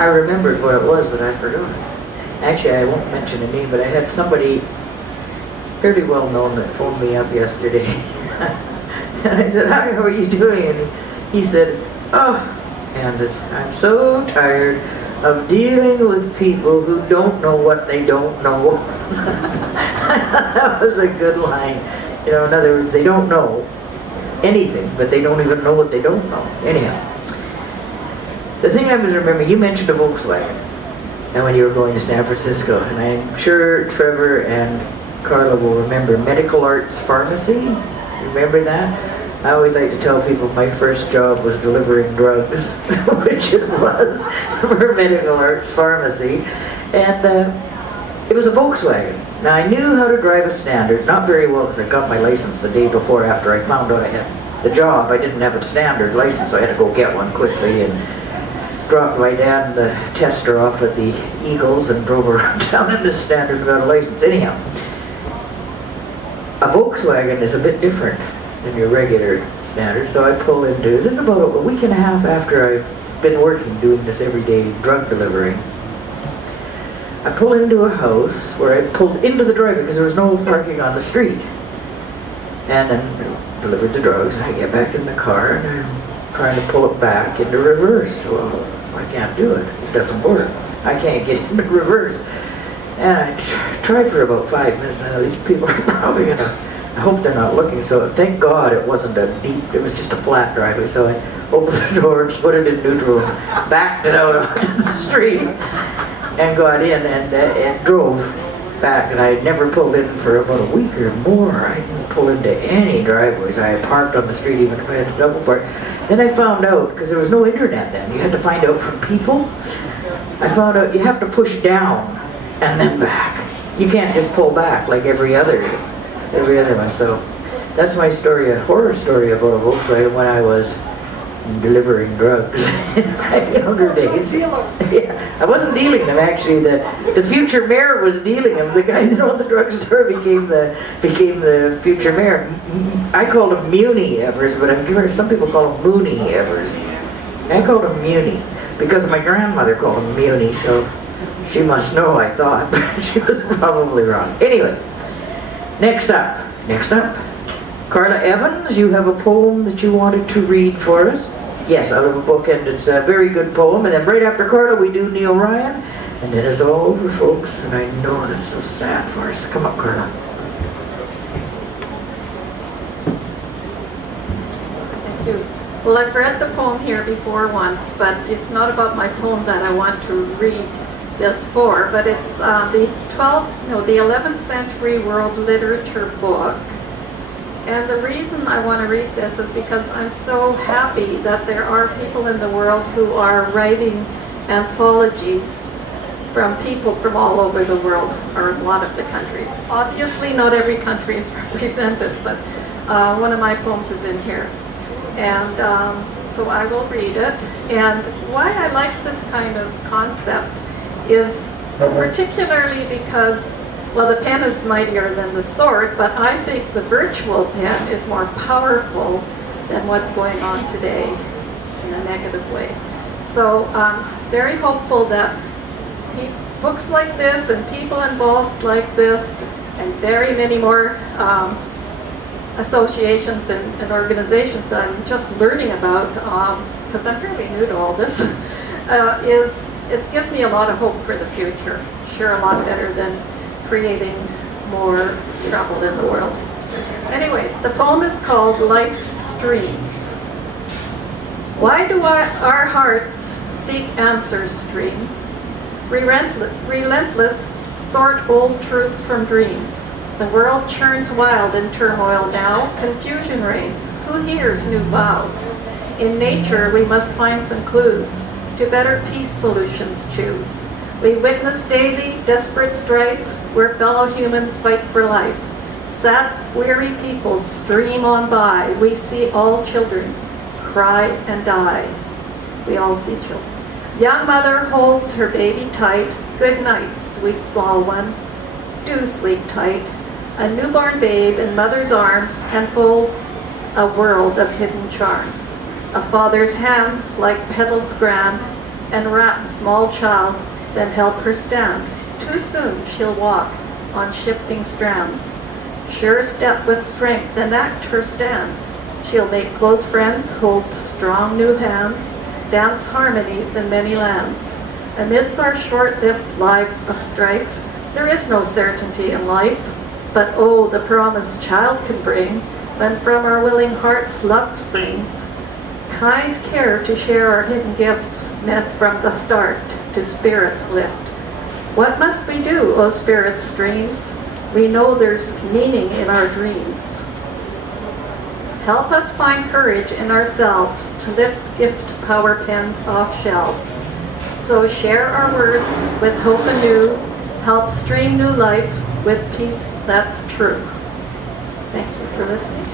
I remembered what it was that I forgot. Actually, I won't mention a name, but I had somebody fairly well known that phoned me up yesterday. And I said, "Hi, how are you doing?" And he said, "Oh, Candace, I'm so tired of dealing with people who don't know what they don't know." That was a good line. You know, in other words, they don't know anything, but they don't even know what they don't know. Anyhow, the thing I was remembering, you mentioned a Volkswagen, and when you were going to San Francisco, and I'm sure Trevor and Carla will remember Medical Arts Pharmacy. Remember that? I always like to tell people my first job was delivering drugs, which it was, for Medical Arts Pharmacy. And it was a Volkswagen. Now I knew how to drive a Standard, not very well because I got my license the day before after I found out I had the job. I didn't have a Standard license, so I had to go get one quickly and dropped my dad and the tester off at the Eagles and drove around town in the Standard and got a license. Anyhow, a Volkswagen is a bit different than your regular Standard, so I pull into, this is about a week and a half after I've been working doing this everyday drug delivering. I pull into a house where I pulled into the driveway because there was no parking on the street, and then delivered the drugs, and I get back in the car and I'm trying to pull it back into reverse. Well, I can't do it. It doesn't work. I can't get into reverse. And I tried for about 5 minutes, and I know these people are probably gonna, I hope they're not looking, so thank God it wasn't a deep, it was just a flat driveway, so I opened the door, put it in neutral, backed it out onto the street, and got in and drove back. And I had never pulled in for about a week or more. I didn't pull into any driveways. I had parked on the street even if I had to double park. Then I found out, because there was no internet then, you had to find out from people. I found out you have to push down and then back. You can't just pull back like every other one. So that's my story, a horror story about a Volkswagen when I was delivering drugs in my younger days. Yeah, I wasn't dealing them actually. The future mayor was dealing them. The guy that owned the drugstore became the future mayor. I called him Muni Evers, but I'm sure some people call him Mooney Evers. I called him Muni because my grandmother called him Muni, so she must know, I thought, but she was probably wrong. Anyway, next up, Carla Evans, you have a poem that you wanted to read for us. Yes, out of a book, and it's a very good poem. And then right after Carla, we do Neil Ryan, and then it's all over, folks. And I know that's so sad for us. Come up, Carla. Thank you. Well, I've read the poem here before once, but it's not about my poem that I want to read this for. But it's the 11th century world literature book. And the reason I want to read this is because I'm so happy that there are people in the world who are writing anthologies from people from all over the world, or a lot of the countries. Obviously, not every country is represented, but one of my poems is in here. And so I will read it. And why I like this kind of concept is particularly because, well, the pen is mightier than the sword, but I think the virtual pen is more powerful than what's going on today in a negative way. So I'm very hopeful that books like this and people involved like this and very many more associations and organizations that I'm just learning about, because I'm fairly new to all this, it gives me a lot of hope for the future. Sure, a lot better than creating more trouble in the world. Anyway, the poem is called Life Streams. Why do our hearts seek answers stream? Relentless sort old truths from dreams. The world churns wild in turmoil now. Confusion reigns. Who hears new vows? In nature we must find some clues. To better peace solutions choose. We witness daily desperate strife where fellow humans fight for life. Sad, weary people stream on by. We see all children cry and die. We all see children. Young mother holds her baby tight. Good night, sweet small one. Do sleep tight. A newborn babe in mother's arms enfolds a world of hidden charms. A father's hands like petals grand and wrap small child, then help her stand. Too soon she'll walk on shifting strands. Sure step with strength, enact her stance. She'll make close friends, hold strong new hands, dance harmonies in many lands. Amidst our short-lived lives of strife, there is no certainty in life, but oh, the promise child can bring, when from our willing hearts love springs. Kind care to share our hidden gifts, meant from the start to spirits lift. What must we do, O spirit streams? We know there's meaning in our dreams. Help us find courage in ourselves to lift gift power pens off shelves. So share our words with hope anew, help stream new life with peace that's true. Thank you for listening.